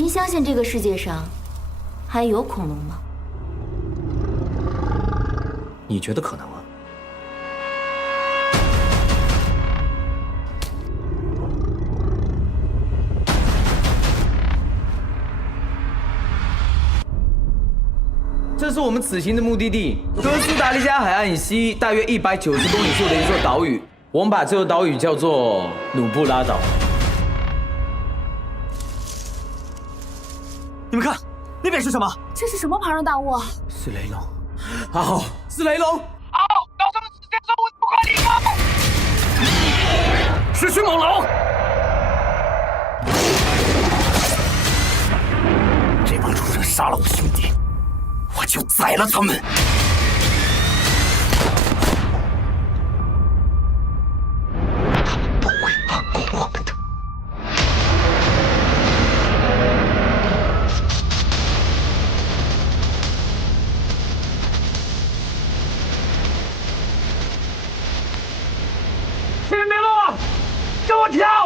您相信这个世界上还有恐龙吗？你觉得可能啊？这是我们此行的目的地——哥斯达黎加海岸以西大约190公里处的一座岛屿。我们把这座岛屿叫做努布拉岛。你们看，那边是什么？这是什么庞然大物啊？是雷龙。好，是雷龙。好，有什么事先说，我不可离开。是迅猛龙！这帮畜生杀了我兄弟，我就宰了他们！不会放过我们的。听明了吗？跟我跳！